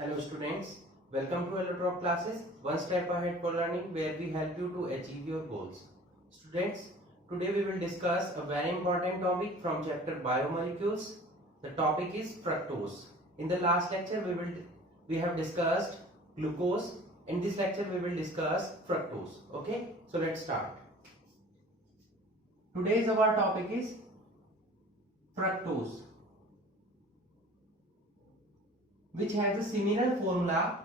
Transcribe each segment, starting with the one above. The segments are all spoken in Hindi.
Hello students, welcome to Allotrop classes, one step ahead for learning where we help you to achieve your goals. Students, today we will discuss a very important topic from chapter Biomolecules. The topic is fructose. In the last lecture we have discussed glucose. In this lecture we will discuss fructose. Okay, so let's start. Today's our topic is fructose, which has a similar formula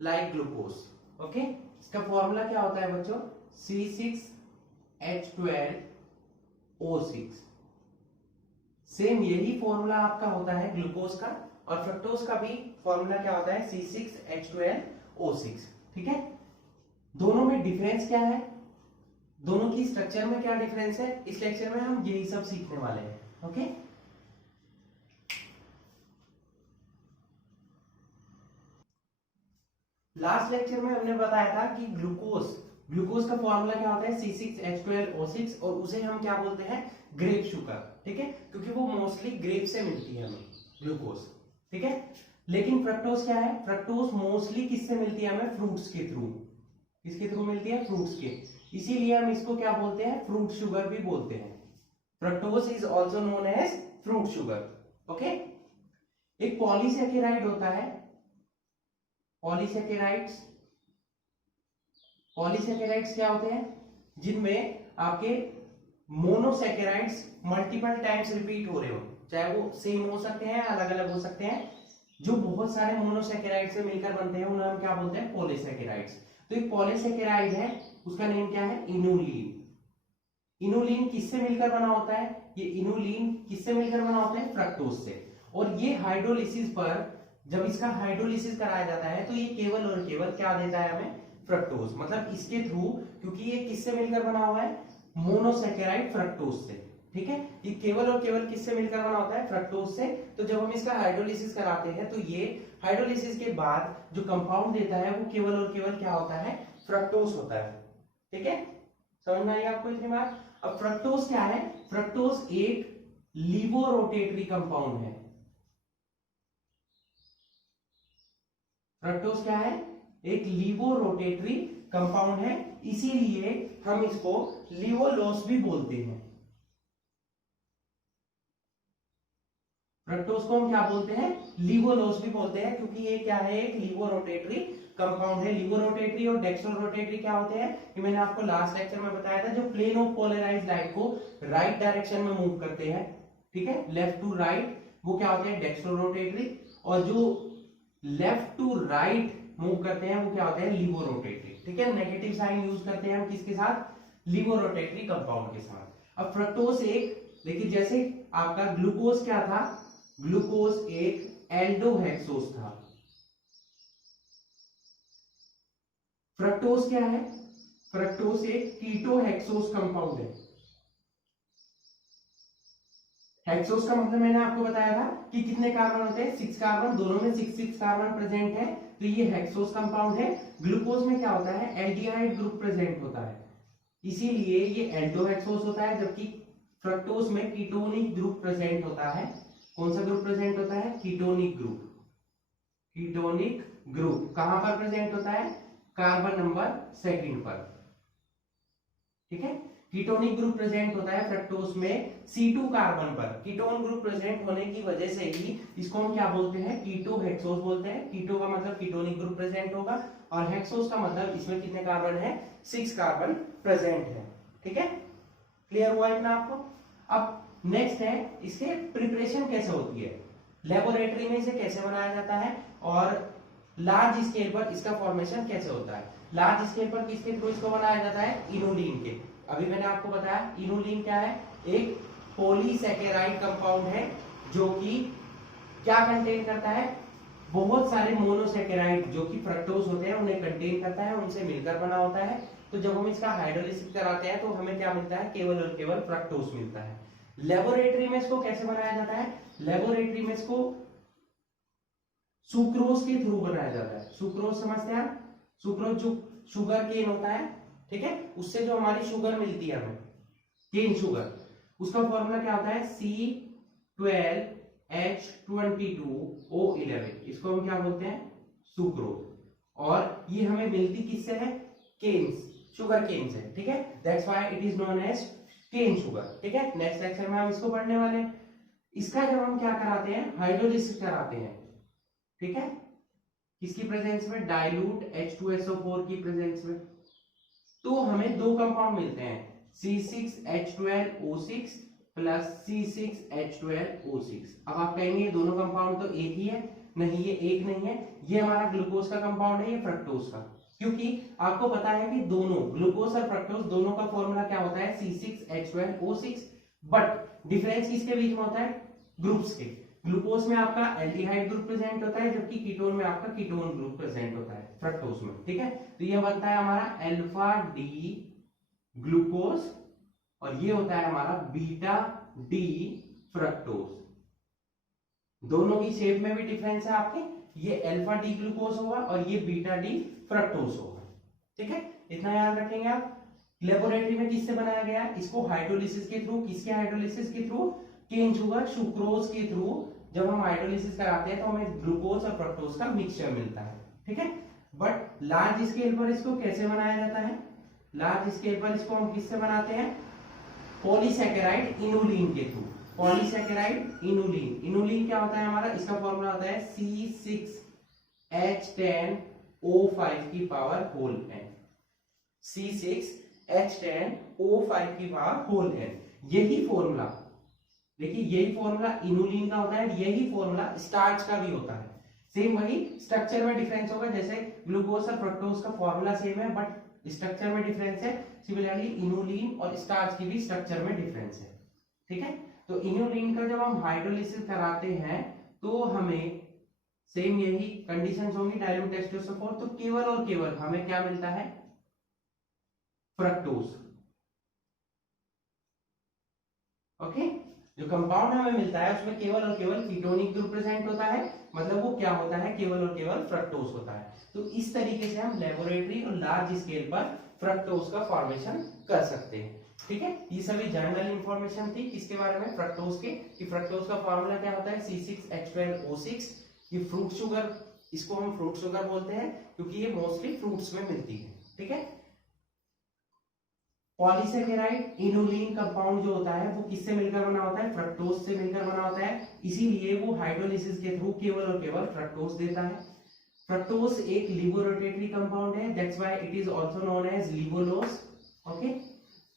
like glucose. Okay, इसका फॉर्मूला क्या होता है बच्चों? C6H12O6. सेम यही फॉर्मूला आपका होता है ग्लूकोज का, और फ्रक्टोज का भी फॉर्मूला क्या होता है? C6H12O6. ठीक है, दोनों में डिफरेंस क्या है, दोनों की स्ट्रक्चर में क्या डिफरेंस है, इस लेक्चर में हम यही सब सीखने वाले हैं. ओके, लास्ट लेक्चर में हमने बताया था कि ग्लूकोज का फॉर्मूला क्या होता है? C6H12O6, और उसे हम क्या बोलते हैं? Grape sugar. ठीक है, क्योंकि वो मोस्टली ग्रेप से मिलती है हमें ग्लूकोज. ठीक है, लेकिन फ्रक्टोज क्या है? फ्रक्टोज मोस्टली किससे मिलती है हमें? फ्रूट्स के थ्रू. किसके थ्रू मिलती है? फ्रूट्स के. इसीलिए हम इसको क्या बोलते हैं? फ्रूट शुगर भी बोलते हैं. Fructose is also known as fruit sugar. Okay, एक पॉलीसेकेराइड होता है. पॉलीसेकेराइड्स क्या होते हैं? जिनमें आपके मोनोसेकेराइड्स मल्टीपल टाइम्स रिपीट हो रहे हो, चाहे वो सेम हो सकते हैं, अलग अलग हो सकते हैं. जो बहुत सारे मोनोसेकेराइड से मिलकर बनते हैं उन्हें हम क्या बोलते हैं? पॉलीसेकेराइड्स. तो एक पॉलीसेकेराइड है, उसका नेम क्या है? इनुलिन. इनुलिन किससे मिलकर बना होता है? ये इनुलिन किससे मिलकर बना होता है? फ्रक्टोज से. और ये हाइड्रोलिसिस पर जब इसका हाइड्रोलिसिस कराया जाता है तो ये केवल और केवल क्या देता है हमें? फ्रक्टोज. मतलब इसके थ्रू, क्योंकि ये किससे मिलकर बना हुआ है? मोनोसेकेराइड फ्रक्टोज से. ठीक है, ये केवल और केवल किससे मिलकर बना होता है? फ्रक्टोज से. तो जब हम इसका हाइड्रोलिसिस कराते हैं तो ये हाइड्रोलिसिस के बाद जो कंपाउंड देता है वो केवल और केवल क्या होता है? फ्रक्टोज होता है. ठीक है, समझ में आई आपको इतनी बात? अब फ्रक्टोज क्या है? फ्रक्टोज एक लीवोरोटेटरी कंपाउंड है. फ्रक्टोज क्या है? एक लीवोरोटेटरी कंपाउंड है, इसीलिए हम इसको लीवोलोस भी बोलते हैं. फ्रक्टोज को हम क्या बोलते हैं? लीवोलोस भी बोलते हैं, क्योंकि ये क्या है? एक लीवोरोटेटरी कंपाउंड है. लीवोरोटेटरी और डेक्सट्रोरोटेटरी क्या होते हैं? ये मैंने आपको लास्ट लेक्चर में बताया था. जो प्लेन ऑफ पोलराइज्ड लाइट को राइट डायरेक्शन में मूव करते हैं, ठीक है, लेफ्ट टू राइट, वो क्या होते हैं? डेक्सट्रोरोटेटरी. और जो लेफ्ट टू राइट मूव करते हैं वो क्या होते हैं? लीवोरोटेटरी. ठीक है, नेगेटिव साइन यूज करते हैं हम किसके साथ? लीवोरोटेटरी कंपाउंड के साथ. अब फ्रक्टोज एक, देखिए जैसे आपका ग्लूकोज क्या था? ग्लूकोज एक एल्डोहेक्सोज था. फ्रक्टोज क्या है? फ्रक्टोज एक कीटोहेक्सोज कंपाउंड है. हेक्सोस का मतलब मैंने आपको बताया था कि कितने कार्बन होते हैं? 6 कार्बन. दोनों में 6 कार्बन प्रेजेंट है, तो ये हेक्सोस कंपाउंड है. ग्लूकोज में क्या होता है? एल्डिहाइड ग्रुप प्रेजेंट होता है, इसीलिए ये एल्डोहेक्सोस होता है. जबकि फ्रक्टोज में कीटोनिक ग्रुप प्रेजेंट होता है. कौन सा ग्रुप प्रेजेंट होता है? Ketonic group. कीटोनिक ग्रुप कहां पर प्रेजेंट होता है? कार्बन नंबर 2 पर. ठीक है, कीटोनिक ग्रुप प्रेजेंट होता है फ्रक्टोज में C2 कार्बन पर. कीटोन ग्रुप प्रेजेंट होने की वजह से ही इसको हम क्या बोलते हैं? कीटोहेक्सोस बोलते हैं. कीटो का मतलब कीटोनिक ग्रुप प्रेजेंट होगा, और हेक्सोस का मतलब इसमें कितने कार्बन है? 6 कार्बन प्रेजेंट है. ठीक है, क्लियर हुआ इतना आपको? अब नेक्स्ट है, इसके प्रिपरेशन कैसे होती है, लेबोरेटरी में इसे कैसे बनाया जाता है, और लार्ज स्केल पर इसका फॉर्मेशन कैसे होता है. लार्ज स्केल पर किसके थ्रू इसको बनाया जाता है? इनुलिन के. अभी मैंने आपको बताया इनुलिन क्या है? एक पॉलीसेकेराइड कंपाउंड है जो कि क्या कंटेन करता है? बहुत सारे मोनोसेकेराइड जो कि फ्रक्टोज होते हैं उन्हें कंटेन करता है, उनसे मिलकर बना होता है. तो जब हम इसका हाइड्रोलिसिस कराते हैं तो हमें क्या मिलता है? केवल और केवल फ्रक्टोज मिलता है. लेबोरेटरी में इसको कैसे बनाया जाता है? लेबोरेटरी में इसको सुक्रोज के थ्रू बनाया जाता है. सुक्रोज समझते हैं आप? सुक्रोज जो शुगर केन होता है, ठीक है, उससे जो हमारी शुगर मिलती है हमें, केन शुगर, उसका फॉर्मूला क्या होता है? C12 H22O11, इसको हम क्या बोलते हैं, सुक्रोज। और ये हमें मिलती किससे है, केन्स, शुगर केन से, ठीक है, that's why it is known as cane sugar, ठीक है। नेक्स्ट लेक्चर में हम इसको पढ़ने वाले हैं। इसका जब हम क्या कराते हैं, हाइड्रोलिसिस कराते हैं, ठीक है, किसकी प्रेजेंस में, डाइल्यूट H2SO4 की प्रेजेंस में, तो हमें दो कंपाउंड मिलते हैं, C6H12O6 प्लस C6H12O6। अब आप कहेंगे दोनों कंपाउंड तो एक ही है, नहीं ये एक नहीं है, ये हमारा ग्लूकोज का कंपाउंड है, ये फ्रक्टोज का, क्योंकि आपको पता है कि दोनों ग्लूकोज और फ्रक्टोज दोनों का फॉर्मूला क्या होता है, C6H12O6, बट डिफरेंस किसके बीच में होता है, ग्रुप्स के। ग्लूकोज में आपका एल्डिहाइड ग्रुप प्रेजेंट होता है, जबकि कीटोन में आपका कीटोन ग्रुप प्रेजेंट होता है फ्रक्टोज में, ठीक है। तो ये बनता है हमारा अल्फा डी ग्लूकोज और ये होता है हमारा बीटा डी फ्रक्टोज। दोनों की शेप में भी डिफरेंस है आपके, ये अल्फा डी ग्लूकोज होगा और ये बीटा डी फ्रक्टोज होगा, ठीक है, इतना याद रखेंगे आप। लेबोरेटरी में किससे बनाया गया है, इसको हाइड्रोलिसिस के थ्रू, किसके हाइड्रोलिसिस के थ्रू, केन शुगर सुक्रोज के थ्रू जब हम हाइड्रोलिसिस कराते हैं तो हमें ग्लूकोज और फ्रक्टोज का मिक्सचर मिलता है, ठीक है। बट लार्ज स्केल पर इसको कैसे बनाया जाता है, लार्ज स्केल पर इसको हम किससे बनाते हैं, पॉलीसैकेराइड इनुलिन के थ्रू। पॉलीसैकेराइड इनुलिन, इनुलिन क्या होता है हमारा, इसका फॉर्मूला होता है C6H10O5 की पावर होल n, C6H10O5 की पावर होल n। यही फॉर्मूला, देखिए यही फॉर्मूला इनुलिन का होता है, यही फॉर्मूला स्टार्च का भी होता है। सेम वही स्ट्रक्चर में डिफरेंस होगा, जैसे ग्लूकोज और फ्रक्टोज का फॉर्मूला सेम है बट स्ट्रक्चर में डिफरेंस है, सिमिलरली इनुलिन और स्टार्च की भी स्ट्रक्चर में डिफरेंस है, ठीक है। तो इनुलिन का जब हम हाइड्रोलिसिस कराते हैं तो हमें सेम यही कंडीशंस होंगी, डाइल्यूट H2SO4, तो केवल और केवल हमें क्या मिलता है, फ्रक्टोज, ओके। जो कंपाउंड हमें मिलता है उसमें केवल और केवल कीटोनिक ग्रुप प्रेजेंट होता है, मतलब वो क्या होता है, केवल और केवल फ्रक्टोज होता है। तो इस तरीके से हम लेबोरेटरी और लार्ज स्केल पर फ्रक्टोज का फॉर्मेशन कर सकते हैं, ठीक है। ये सभी जनरल इंफॉर्मेशन थी किसके बारे में, फ्रक्टोज के, कि फ्रक्टोज का फॉर्मूला क्या होता है, C6H12O6। ये फ्रूट शुगर, इसको हम फ्रूट शुगर बोलते हैं क्योंकि ये मोस्टली फ्रूट्स में मिलती है, ठीक है। पॉलीसैकेराइड इनुलिन कंपाउंड जो होता है वो किससे मिलकर बना होता है, फ्रक्टोज से मिलकर बना होता है, इसीलिए वो हाइड्रोलिसिस के थ्रू केवल और केवल फ्रक्टोज देता है। फ्रक्टोज एक लिबोरोटेटरी कंपाउंड है, that's why it is also known as laevulose, okay.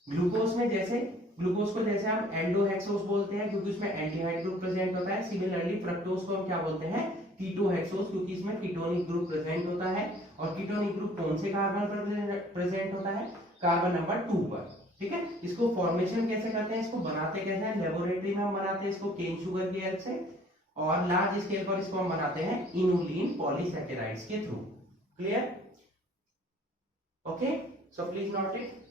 Glucose में जैसे, ग्लूकोज को जैसे हम एल्डोहेक्सोज बोलते हैं क्योंकि उसमें एल्डिहाइड ग्रुप प्रेजेंट होता है, सिमिलरली फ्रक्टोज को हम क्या बोलते हैं, कीटोहेक्सोज, क्योंकि इसमें कीटोनिक ग्रुप प्रेजेंट होता है। और कीटोनिक ग्रुप कौन से कार्बन पर प्रेजेंट होता है, कार्बन नंबर 2 पर, ठीक है। इसको फॉर्मेशन कैसे करते हैं, इसको बनाते कैसे हैं, लेबोरेटरी में हम बनाते हैं इसको केन शुगर की हेल्प से, और लार्ज स्केल पर इसको हम बनाते हैं इनुलिन पॉलीसैकेराइड्स के through, clear, okay. So please note it.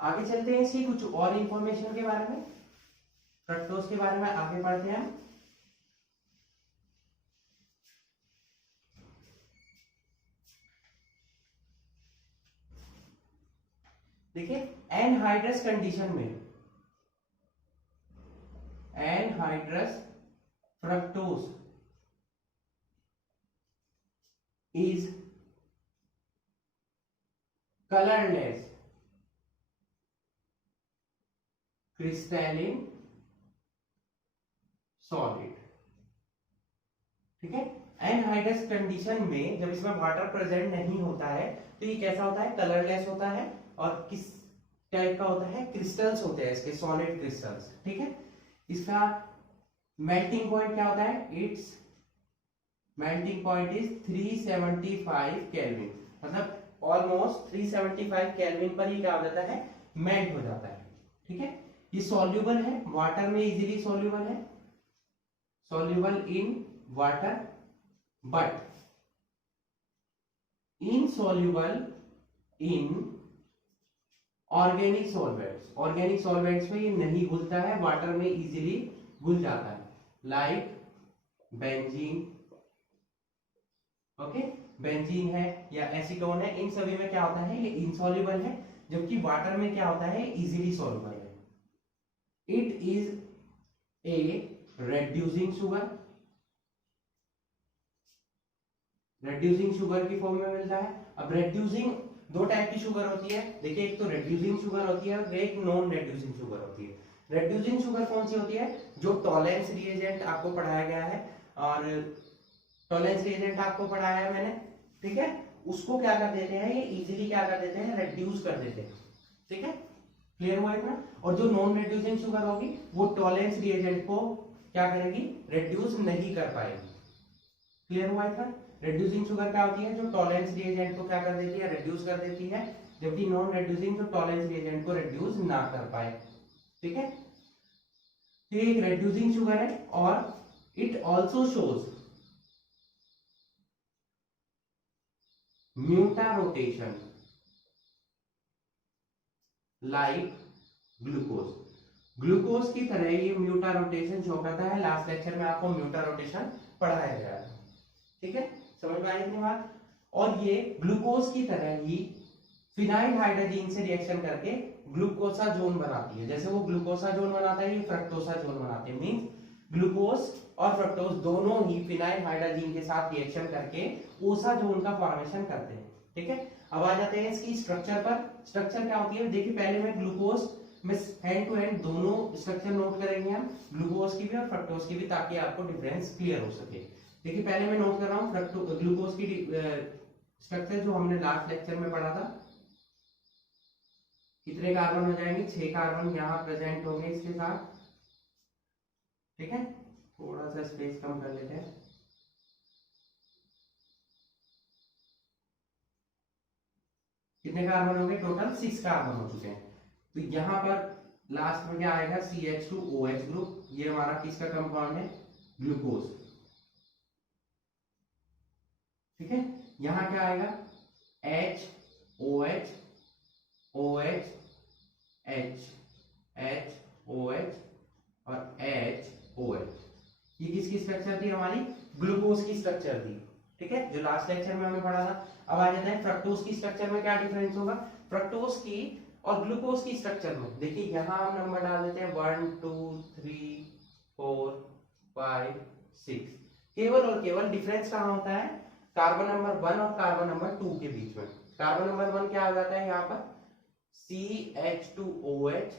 आगे चलते हैं इसकी कुछ और इंफॉर्मेशन के बारे में, फ्रक्टोज के बारे में आगे पढ़ते हैं। देखिए एनहाइड्रस कंडीशन में, anhydrous fructose is colourless crystalline solid, ठीक है। एनहाइड्रस कंडीशन में जब इसमें वाटर प्रेजेंट नहीं होता है तो ये कैसा होता है, कलरलेस होता है, और किस टाइप का होता है, क्रिस्टल्स होते हैं इसके, सॉलिड क्रिस्टल्स, ठीक है। इसका मेल्टिंग पॉइंट क्या होता है, it's melting point is 375 kelvin, मतलब ऑलमोस्ट 375 केल्विन पर ही क्या हो जाता है, मेल्ट हो जाता है, ठीक है। ये सॉल्युबल है वाटर में, इजीली सॉल्युबल है, soluble in water, but insoluble in organic solvents. Organic solvents में ये नहीं घुलता है, वाटर में इजीली घुल जाता है, लाइक बेंजीन, ओके, बेंजीन है या एसीटोन है, इन सभी में क्या होता है, ये इनसॉल्युबल है, जबकि वाटर में क्या होता है, इजीली सॉल्युबल है। It is a reducing sugar, reducing sugar की फॉर्म में मिलता है। अब रेड्यूसिंग दो टाइप की शुगर होती है, देखिए एक तो रेड्यूसिंग शुगर होती है और एक नॉन रेड्यूसिंग शुगर होती है। रेड्यूसिंग शुगर कौन सी होती है, जो टॉलरेंस रिएजेंट आपको पढ़ाया गया है, और टॉलरेंस रिएजेंट आपको पढ़ाया है मैंने, ठीक है, उसको क्या कर देते हैं, ये इजीली क्या कर देते हैं, रेड्यूस कर देते हैं, ठीक है, क्लियर हुआ है ना। और जो नॉन रेड्यूसिंग शुगर होगी वो टॉलरेंस रिएजेंट को क्या करेगी, रेड्यूस नहीं कर पाएगी, क्लियर हुआ है ना। रेड्यूसिंग शुगर क्या होती है, जो टॉलरेंस रिएजेंट को क्या कर देती है, रेड्यूस कर देती है, जबकि नॉन रेड्यूसिंग जो टॉलरेंस रिएजेंट को रेड्यूस ना कर पाए, ठीक है। तो ये एक रेड्यूसिंग शुगर है, और it also shows mutarotation like glucose, glucose की तरह ये म्यूटा रोटेशन शो करता है। लास्ट लेक्चर में आपको म्यूटा रोटेशन पढ़ाया गया है, ठीक है, समझ में आई इतनी बात। और ये ग्लूकोज की तरह ही फिनाइल हाइड्रोजन से रिएक्शन करके ग्लूकोसाजोन बनाती है। जैसे वो ग्लूकोसाजोन बनाता है, ये फ्रक्टोसाजोन बनाते हैं। मींस ग्लूकोज और फ्रक्टोज दोनों ही फिनाइल हाइड्रोजन के साथ रिएक्शन करके ओसाजोन का फॉर्मेशन करते हैं, ठीक है। अब आ जाते हैं इसकी स्ट्रक्चर पर। स्ट्रक्चर क्या होती है, देखिए पहले मैं ग्लूकोज में हैंड टू हैंड दोनों स्ट्रक्चर नोट करेंगे हम, ग्लूकोज की भी और फ्रक्टोज की भी, ताकि आपको डिफरेंस क्लियर हो सके। देखिए पहले मैं नोट कर रहा हूँ ग्लूकोज की स्ट्रक्चर जो हमने लास्ट लेक्चर में पढ़ा था। कितने कार्बन हो जाएंगे, 6 कार्बन यहाँ प्रेजेंट होंगे इसके साथ, ठीक है। थोड़ा सा स्पेस कम कर लेते हैं। कितने कार्बन हो गए, टोटल 6 कार्बन हो चुके हैं। तो यहाँ पर लास्ट में क्या आएगा, CH2OH ग्रुप, ये हमारा किसका कंपाउंड है, ग्लूकोज, ठीक है। यहाँ क्या आएगा, HOH OH H HOH और HOH, ये किसकी स्ट्रक्चर थी, हमारी ग्लूकोज की स्ट्रक्चर थी, ठीक है, जो लास्ट लेक्चर में हमें पढ़ा था। अब आ जाता है फ्रक्टोज की स्ट्रक्चर में क्या डिफरेंस होगा, फ्रक्टोज की और ग्लूकोज की स्ट्रक्चर में। देखिए यहाँ हम नंबर डाल देते हैं 1 2 3 4 5 6, केवल और केवल डिफरेंस कहाँ होता है, कार्बन नंबर 1 और कार्बन नंबर 2 के बीच में। कार्बन नंबर 1 क्या आ जाता है यहाँ पर, CH2OH,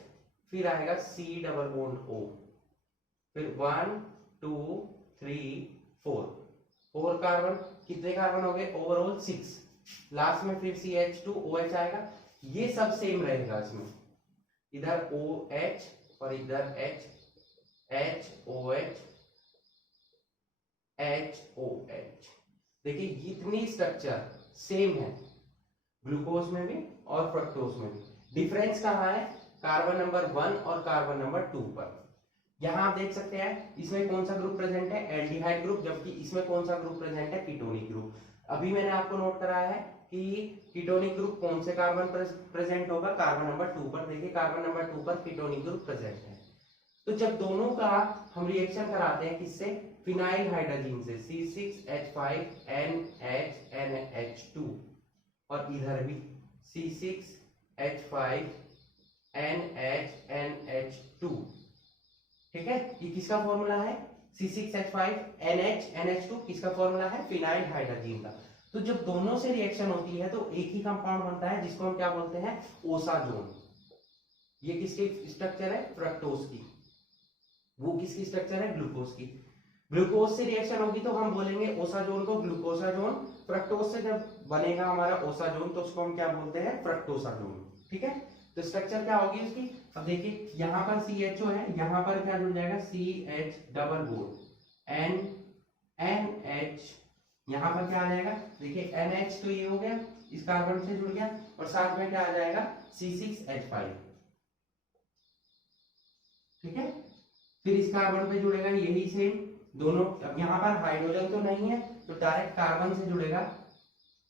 फिर आएगा C डबल बॉन्ड O, फिर 1 2 3 4, 4 कार्बन, कितने कार्बन हो गए, ओवरऑल 6। लास्ट में फिर CH2OH आएगा, ये सब सेम रहेगा इसमें, इधर OH और इधर H, HOH HOH। देखिए इतनी स्ट्रक्चर सेम है ग्लूकोज में भी और फ्रक्टोज में भी। डिफरेंस कहाँ है, कार्बन नंबर 1 और कार्बन नंबर 2 पर। यहाँ आप देख सकते हैं इसमें कौन सा ग्रुप प्रेजेंट है, एल्डिहाइड ग्रुप, जबकि इसमें कौन सा ग्रुप प्रेजेंट है, कीटोनिक ग्रुप। अभी मैंने आपको नोट कराया है कि कीटोनिक ग्रुप कौन से कार्बन प्रेजेंट होगा, कार्बन नंबर 2 पर। देखिए कार्बन नंबर 2 पर कीटोनिक ग्रुप प्रेजेंट है। तो जब दोनों का हम रिएक्शन कराते हैं किससे, फिनाइल हाइड्रोजन से, C6H5NH2, और इधर भी C6H5NH2, ठीक है। ये किसका फॉर्मूला है, C6H5NH2 किसका फॉर्मूला है, फिनाइल हाइड्रोजन का। तो जब दोनों से रिएक्शन होती है तो एक ही कंपाउंड बनता है, जिसको हम क्या बोलते हैं, ओसाजोन। ये किसकी स्ट्रक्चर है, फ्रक्टोज की, वो किसकी स्ट्रक्चर है, ग्लूकोज की। ग्लूकोज से रिएक्शन होगी तो हम बोलेंगे ओसाजोन को ग्लूकोसाजोन, फ्रक्टोज से जब बनेगा हमारा ओसाजोन तो उसको हम क्या बोलते हैं, फ्रक्टोसाजोन, ठीक है। तो स्ट्रक्चर क्या होगी उसकी, अब देखिए यहाँ पर CHO है, यहाँ पर क्या जुड़ जाएगा, CH डबल बॉन्ड NH, यहाँ पर क्या आ जाएगा, देखिए NH तो ये हो गया, इस कार्बन से जुड़ गया, और साथ में क्या आ जाएगा, C6H5, ठीक है। फिर इस कार्बन पे जुड़ेगा यही सेम दोनों। अब यहाँ पर हाइड्रोजन तो नहीं है तो डायरेक्ट कार्बन से जुड़ेगा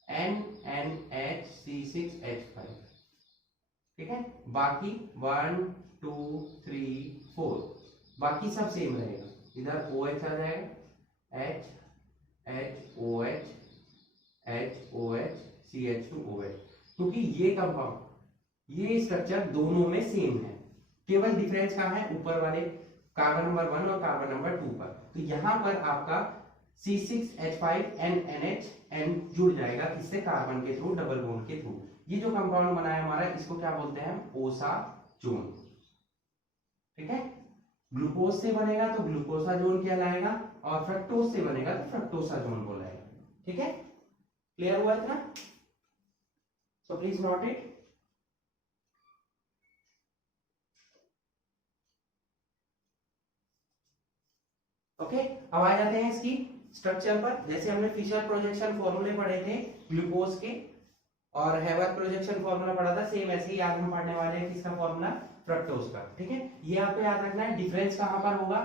NNHC6H5, ठीक है। बाकी 1 2 3 4 बाकी सब सेम रहेगा, इधर OH आ जाएगा, H HOH HOH CH2OH, क्योंकि ये कंपाउंड ये स्ट्रक्चर दोनों में सेम है, केवल डिफरेंस कहाँ है, ऊपर वाले कार्बन नंबर 1 और कार्बन नंबर 2 पर। तो यहाँ पर आपका C6H5NNHN जुड़ जाएगा, किससे, कार्बन के थ्रू, डबल बॉन्ड के थ्रू। ये जो कंपाउंड बना है हमारा, इसको क्या बोलते हैं, ओसाजोन। ठीक है, ग्लूकोज से बनेगा तो ग्लूकोसाजोन कहलाएगा, और फ्रक्टोज से बनेगा तो फ्रक्टोसाजोन बोलाएगा। ठीक है, क्लियर हुआ इतना? So please note it. Okay, अब आ जाते हैं इसकी स्ट्रक्चर पर। जैसे हमने फिशर प्रोजेक्शन फॉर्मूले पढ़े थे ग्लूकोज के, और हैवर्थ प्रोजेक्शन फॉर्मूला पढ़ा था, सेम ऐसे ही आज हम पढ़ने वाले हैं किसका फॉर्मूला, फ्रक्टोज का। ठीक है, ये आपको याद रखना है। डिफरेंस कहां पर होगा,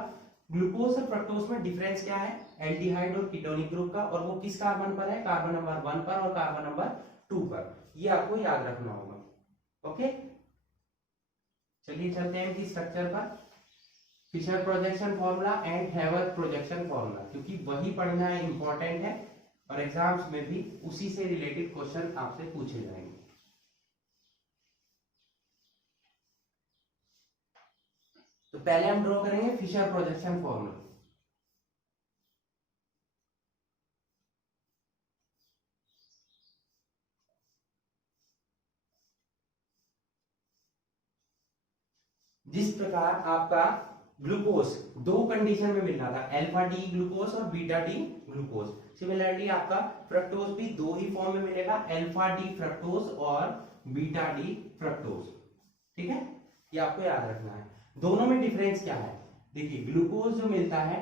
ग्लूकोज और फ्रक्टोज में डिफरेंस क्या है, एल्डिहाइड और कीटोनिक ग्रुप का, और वो किस कार्बन पर है, कार्बन नंबर 1 पर और कार्बन नंबर 2 पर। ये आपको याद रखना होगा। ओके, चलिए चलते हैं इनकी स्ट्रक्चर पर। Fischer projection formula and Haworth projection formula, क्योंकि वही पढ़ना इंपॉर्टेंट है और एग्जाम्स में भी उसी से रिलेटेड क्वेश्चन आपसे पूछे जाएंगे। तो पहले हम ड्रॉ करेंगे फिशर प्रोजेक्शन फॉर्मूला। जिस प्रकार आपका ग्लूकोज दो कंडीशन में मिल रहा था, अल्फा डी ग्लूकोज और बीटा डी ग्लूकोज, सिमिलरली आपका फ्रक्टोज भी दो ही फॉर्म में मिलेगा, अल्फा डी फ्रक्टोज और बीटा डी फ्रक्टोज। ठीक है, ये आपको याद रखना है। दोनों में डिफरेंस क्या है, देखिए ग्लूकोज जो मिलता है,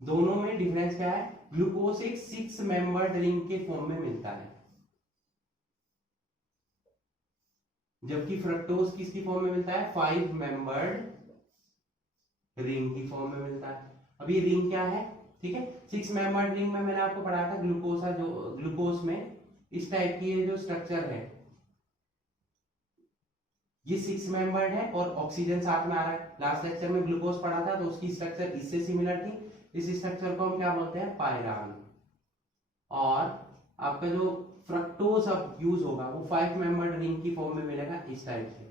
दोनों में डिफरेंस क्या है, ग्लूकोज एक 6 मेंबर्ड रिंग के फॉर्म में मिलता है, जबकि फ्रक्टोज किसकी फॉर्म में मिलता है, 5 मेंबर्ड रिंग की फॉर्म में मिलता है। अब ये रिंग क्या है, ठीक है, 6 मेंबर्ड रिंग में मैंने आपको पढ़ा था ग्लूकोसा, जो ग्लूकोज में इस टाइप की ये जो स्ट्रक्चर है, ये 6 मेंबर्ड है और ऑक्सीजन साथ में आ रहा है। लास्ट लेक्चर में ग्लूकोज पढ़ा था तो उसकी स्ट्रक्चर इससे सिमिलर थी। इस स्ट्रक्चर को हम क्या बोलते हैं, पायरान। और आपका जो फ्रक्टोज अब यूज होगा वो 5 मेंबर्ड रिंग की फॉर्म में मिलेगा इस टाइप से।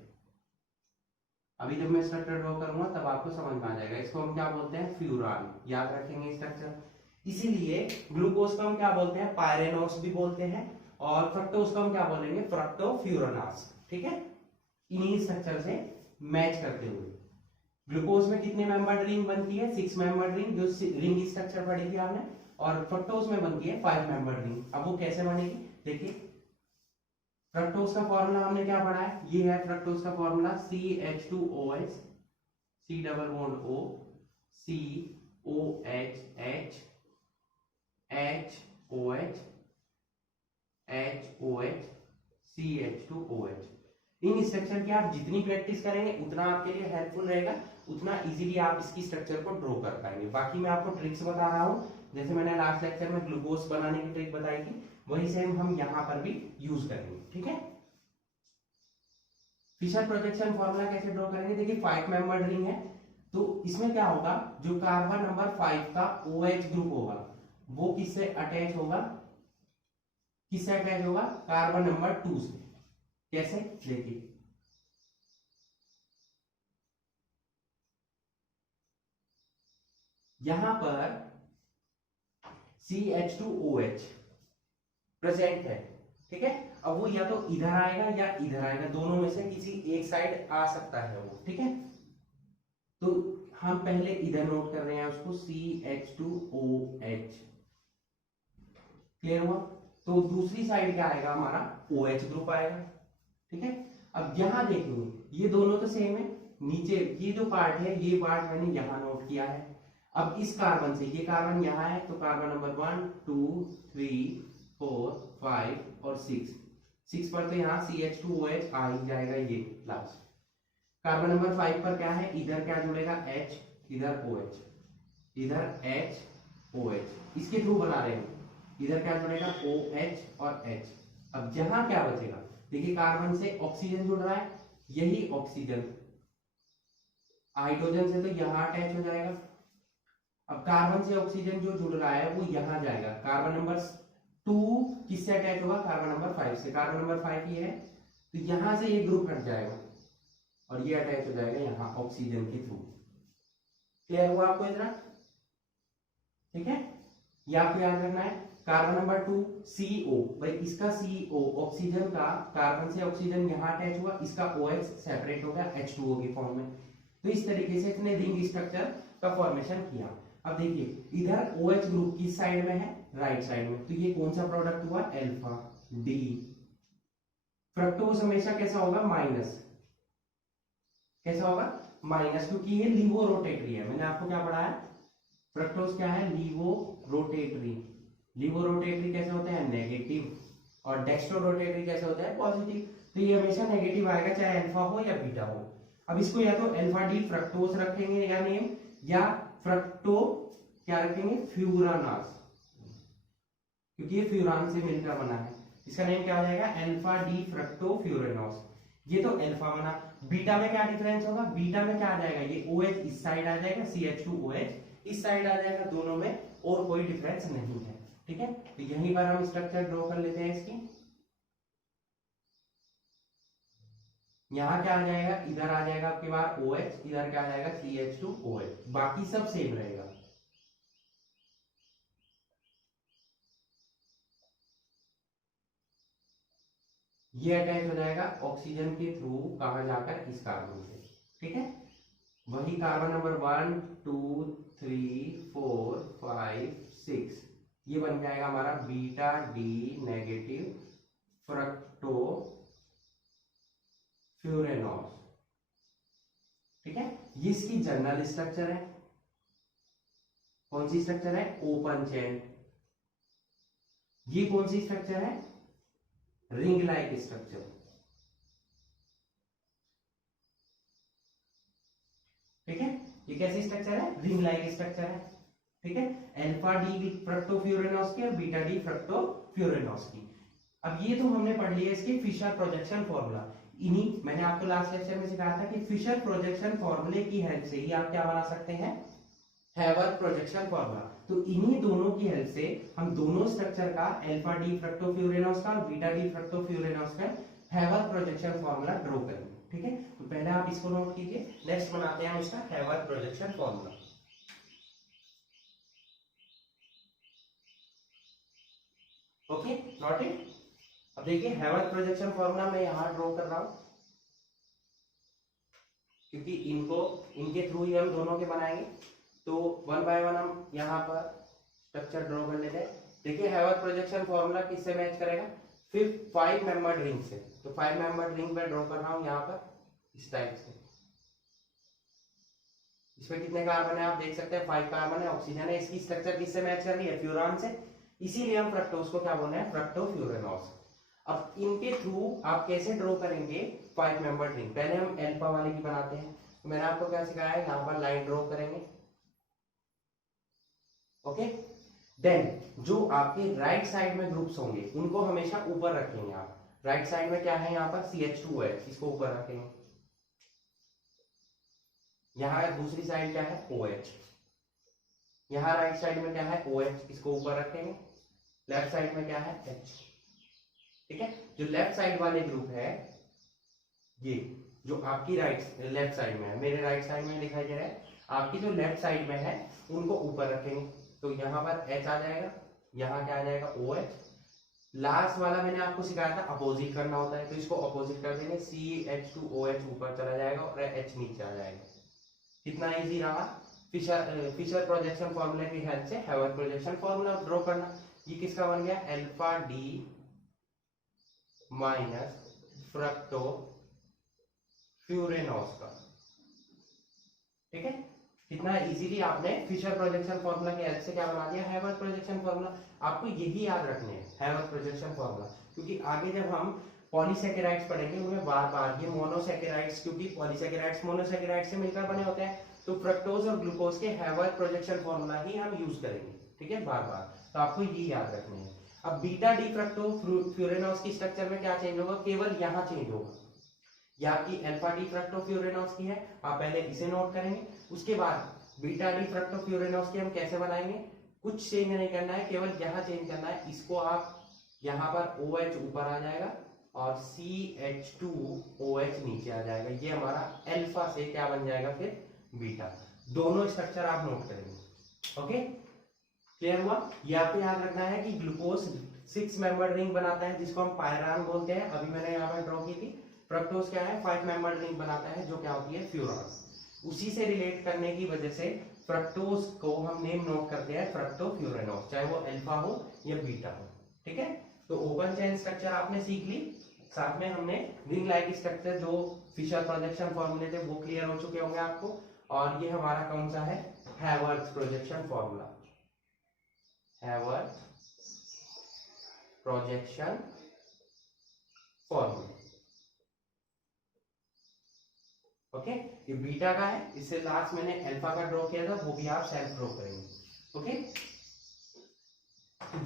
अभी जब मैं स्ट्रक्चर ड्रॉ करूंगा तब आपको समझ में आ जाएगा। इसको हम क्या बोलते हैं, फ्यूरान, याद रखेंगे स्ट्रक्चर। इसीलिए ग्लूकोज को हम क्या बोलते हैं, पायरेनोस भी बोलते हैं, और फ्रक्टोज को हम क्या बोलेंगे, फ्रक्टोफ्यूरानास। ठीक है, इन्हीं स्ट्रक्चर से मैच करते हुए ग्लूकोज में कितने मेंबर्ड रिंग बनती है, 6 मेंबर्ड रिंग, जो रिंग स्ट्रक्चर पढ़ी थी आपने, और फ्रक्टोज में बनती है 5 मेंबर्ड रिंग। अब वो कैसे बनेगी, देखिए फ्रक्टोज का फॉर्मूला हमने क्या पढ़ा है, ये है फ्रक्टोज का formula, CH2OH, C double bond O, COHH, HOH, HOH, CH2OH। इन स्ट्रक्चर की आप जितनी प्रैक्टिस करेंगे उतना आपके लिए हेल्पफुल रहेगा, उतना इजीली आप इसकी स्ट्रक्चर को ड्रॉ कर पाएंगे। बाकी मैं आपको ट्रिक्स बता रहा हूँ, जैसे मैंने लास्ट लेक्चर में ग्लूकोज बनाने की ट्रिक बताई थी, वही सेम हम यहाँ पर भी यूज करेंगे। ठीक है, फिशर प्रोजेक्शन फॉर्मूला कैसे ड्रॉ करेंगे, देखिए 5 मेंबर्ड रिंग है, तो इसमें क्या होगा, जो कार्बन नंबर 5 का OH ग्रुप होगा वो किससे अटैच होगा, किससे अटैच होगा, कार्बन नंबर 2 से। कैसे, देखिए यहां पर CH2OH प्रेजेंट है। ठीक है, अब वो या तो इधर आएगा या इधर आएगा, दोनों में से किसी एक साइड आ सकता है वो। ठीक है, तो हम पहले इधर नोट कर रहे हैं उसको, CH2OH। क्लियर हुआ, तो दूसरी साइड क्या आएगा, हमारा OH ग्रुप आएगा। ठीक है, अब यहां देखेंगे ये दोनों तो सेम है, नीचे ये जो पार्ट है ये पार्ट मैंने यहां नोट किया है। अब इस कार्बन से, ये कार्बन यहां है तो कार्बन नंबर 1 2 3 4 5 और 6 पर तो यहाँ CH2OH आ ही जाएगा, ये लास्ट। कार्बन नंबर 5 पर क्या है, इधर क्या जुड़ेगा, H, इधर OH, इधर HOH, इसके थ्रू बना रहे हैं, इधर क्या जुड़ेगा, OH और H। अब यहां क्या बचेगा, देखिए कार्बन से ऑक्सीजन जुड़ रहा है, यही ऑक्सीजन हाइड्रोजन से तो यहां अटैच हो जाएगा। अब कार्बन से ऑक्सीजन जो जुड़ रहा है वो यहां जाएगा, कार्बन नंबर 2 किससे अटैच होगा, कार्बन नंबर 5 से। कार्बन नंबर 5 ये है, तो यहां से ये ग्रुप हट जाएगा और ये अटैच हो जाएगा यहाँ ऑक्सीजन के थ्रू। क्लियर हुआ आपको इतना? ठीक है, ये आपको याद रखना है। कार्बन नंबर 2 CO, भाई इसका CO ऑक्सीजन का, कार्बन से ऑक्सीजन यहाँ अटैच हुआ, इसका OH सेपरेट हो गया H2O की फॉर्म में। तो इस तरीके से इसने रिंग स्ट्रक्चर का फॉर्मेशन किया। अब देखिए इधर OH ग्रुप किस साइड में है, राइट साइड में, तो ये कौन सा प्रोडक्ट हुआ, अल्फा डी। फ्रक्टोज हमेशा कैसा होगा, माइनस, कैसा होगा, माइनस, क्योंकि ये लीवो रोटेटरी है। मैंने आपको क्या पढ़ाया, फ्रक्टोज क्या है, लीवो रोटेटरी। लीवो रोटेटरी कैसे होते हैं, नेगेटिव, और डेक्स्ट्रो रोटेटरी कैसे होता है, पॉजिटिव। तो ये हमेशा नेगेटिव आएगा, चाहे अल्फा हो या बीटा हो। अब इसको या तो अल्फा डी फ्रक्टोज रखेंगे या नेम, या फ्रक्टो क्या रखेंगे, फ्यूरानास, क्योंकि ये फ्यूरान से मिलकर बना है। इसका नेम क्या हो जाएगा, अल्फा डी फ्रक्टो फ्यूरानोस। ये तो अल्फा बना। बीटा में क्या डिफरेंस होगा, बीटा में क्या आ जाएगा, ये OH इस साइड आ जाएगा, CH2OH इस साइड आ जाएगा, दोनों में और कोई डिफरेंस नहीं है। ठीक है, तो यहीं पर हम स्ट्रक्चर ड्रॉ कर लेते हैं इसकी। यहां क्या आ जाएगा, इधर आ जाएगा आपके पास OH, इधर क्या आ जाएगा CH2OH, बाकी सब सेम रहेगा। ये अटैच हो जाएगा ऑक्सीजन के थ्रू, कहां जाकर, इस कार्बन से। ठीक है, वही कार्बन नंबर 1 2 3 4 5 6 ये बन जाएगा हमारा बीटा डी नेगेटिव फ्रक्टो फ्यूरेनोस। ठीक है, ये इसकी जनरल स्ट्रक्चर है। कौन सी स्ट्रक्चर है, ओपन चेन। ये कौन सी स्ट्रक्चर है, रिंग लाइक स्ट्रक्चर। ठीक है, ये कैसी स्ट्रक्चर है, रिंग लाइक स्ट्रक्चर है। ठीक है, अल्फा डी फ्रक्टोफ्यूरेनोस की और बीटा डी फ्रक्टोफ्यूरेनोस की। अब ये तो हमने पढ़ लिया इसके फिशर प्रोजेक्शन फॉर्मूला। इन्हीं मैंने आपको लास्ट लेक्चर में सिखाया था कि फिशर प्रोजेक्शन फॉर्मूले की हेल्प से ही आप क्या बना सकते हैं, हैवर्थ प्रोजेक्शन फॉर्मूला। तो इन्हीं दोनों की हेल्प से हम दोनों स्ट्रक्चर का, अल्फा डी फ्रक्टोफ्यूरेनोस का और बीटा डी फ्रक्टोफ्यूरेनोस का हैवर्थ प्रोजेक्शन फॉर्मूला ड्रॉ करेंगे। ठीक है, तो पहले आप इसको नोट कीजिए, नेक्स्ट बनाते हैं हम इसका Haworth projection formula. Okay, note it. अब देखिए हैवर्थ प्रोजेक्शन फॉर्मूला मैं यहां ड्रॉ कर रहा हूं, क्योंकि इनके थ्रू ही हम दोनों के बनाएंगे। तो वन बाय वन हम यहाँ पर स्ट्रक्चर ड्रॉ कर लेते हैं। देखिए हैवर्थ प्रोजेक्शन फॉर्मूला किससे मैच करेगा, 5 मेंबर्ड रिंग से। तो 5 मेंबर्ड रिंग में ड्रॉ कर रहा हूं यहाँ पर इस टाइप से। इसमें कितने कार्बन है आप देख सकते हैं, 5 कार्बन है, ऑक्सीजन है। इसकी स्ट्रक्चर किससे मैच कर रही है, फ्यूरान से। इसीलिए हम फ्रक्टोज को क्या बोल रहे हैं, फ्रक्टोफ्यूरेनोस। अब इनके थ्रू आप कैसे ड्रॉ करेंगे 5 मेंबर्ड रिंग, पहले हम अल्फा वाले की बनाते हैं। तो मैंने आपको क्या सिखाया है, यहाँ पर लाइन ड्रॉ करेंगे। ओके, देन जो आपके राइट साइड में ग्रुप्स होंगे उनको हमेशा ऊपर रखेंगे आप। राइट साइड में क्या है, यहाँ पर CH2OH, इसको ऊपर रखेंगे। यहाँ दूसरी साइड क्या है, OH। यहाँ राइट साइड में क्या है, OH, इसको ऊपर रखेंगे। लेफ्ट साइड में क्या है, H। ठीक है, जो लेफ्ट साइड वाले ग्रुप है, ये जो आपकी लेफ्ट साइड में है, मेरे राइट साइड में दिखाई दे रहा है, आपकी जो लेफ्ट साइड में है उनको ऊपर रखेंगे। तो यहाँ पर H आ जाएगा, यहाँ क्या आ जाएगा, OH। लास्ट वाला मैंने आपको सिखाया था अपोजिट करना होता है, तो इसको अपोजिट कर देंगे, CH2OH ऊपर चला जाएगा और H नीचे आ जाएगा। कितना इजी रहा फिशर प्रोजेक्शन फॉर्मूला की हेल्प से हैवर्थ प्रोजेक्शन फॉर्मूला ड्रॉ करना। ये किसका बन गया, अल्फा डी माइनस फ्रक्टो फ्यूरेनोस का। ठीक है, कितना इजीली आपने फिशर प्रोजेक्शन फॉर्मूला की हेल्प से क्या बना दिया, हैवर्थ प्रोजेक्शन फॉर्मूला। आपको यही याद रखने हैं, हैवर्थ प्रोजेक्शन फॉर्मूला, क्योंकि आगे जब हम पॉलीसेकेराइड्स पढ़ेंगे उनमें बार बार ये मोनोसेकेराइड्स, क्योंकि पॉलीसेकेराइड्स मोनोसेकेराइड्स से मिलकर बने होते हैं, तो फ्रक्टोज और ग्लूकोज के हैवर्थ प्रोजेक्शन फॉर्मूला ही हम यूज करेंगे। ठीक है, बार बार, तो आपको ये याद रखने हैं। अब बीटा डी फ्रक्टो फ्यूरेनोस की स्ट्रक्चर में क्या चेंज होगा, केवल यहाँ चेंज होगा। ये आपकी अल्फा डी फ्रक्टो फ्यूरेनोस की है, आप पहले इसे नोट करेंगे। उसके बाद बीटा डी फ्रक्टो फ्यूरेनोस की हम कैसे बनाएंगे, कुछ चेंज नहीं करना है, केवल यहाँ चेंज करना है, इसको आप यहाँ पर OH ऊपर आ जाएगा और CH2OH नीचे आ जाएगा। ये हमारा अल्फा से क्या बन जाएगा फिर बीटा। दोनों स्ट्रक्चर आप नोट करेंगे। ओके, क्लियर हुआ? यहाँ पे याद रखना है कि ग्लूकोज 6 मेंबर रिंग बनाता है जिसको हम पायरान बोलते हैं। अभी मैंने यहाँ पर ड्रॉ की थी। फ्रक्टोज क्या है, 5 मेंबर रिंग बनाता है जो क्या होती है, फ्यूरान। उसी से रिलेट करने की वजह से फ्रक्टोज को हम नेम नोट करते हैं फ्रक्टोफ्यूरेनोज, चाहे वो अल्फा हो या बीटा हो। ठीक है, तो ओपन चेन स्ट्रक्चर आपने सीख ली, साथ में हमने रिंग लाइक स्ट्रक्चर जो फिशर प्रोजेक्शन फॉर्मूले थे वो क्लियर हो चुके होंगे आपको। और ये हमारा कौन सा है, हैवर्थ projection formula, हैवर्थ projection formula. Okay, ये बीटा का है, इससे लास्ट मैंने अल्फा का ड्रॉ किया था, वो भी आप सेल्फ ड्रॉ करेंगे। ओके,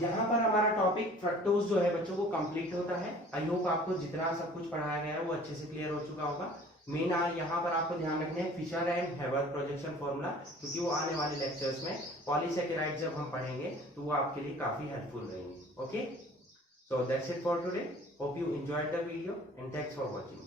यहाँ पर हमारा टॉपिक फ्रक्टोज जो है बच्चों को कंप्लीट होता है। आई होप आपको जितना सब कुछ पढ़ाया गया है वो अच्छे से क्लियर हो चुका होगा। मेन यहाँ पर आपको ध्यान रखना है Fischer and Haworth projection formula, क्योंकि वो आने वाले लेक्चर्स में पॉलीसेकेराइड जब हम पढ़ेंगे तो वो आपके लिए काफी हेल्पफुल रहेंगे। Okay, so that's it for today. Hope you enjoyed the video and thanks for watching.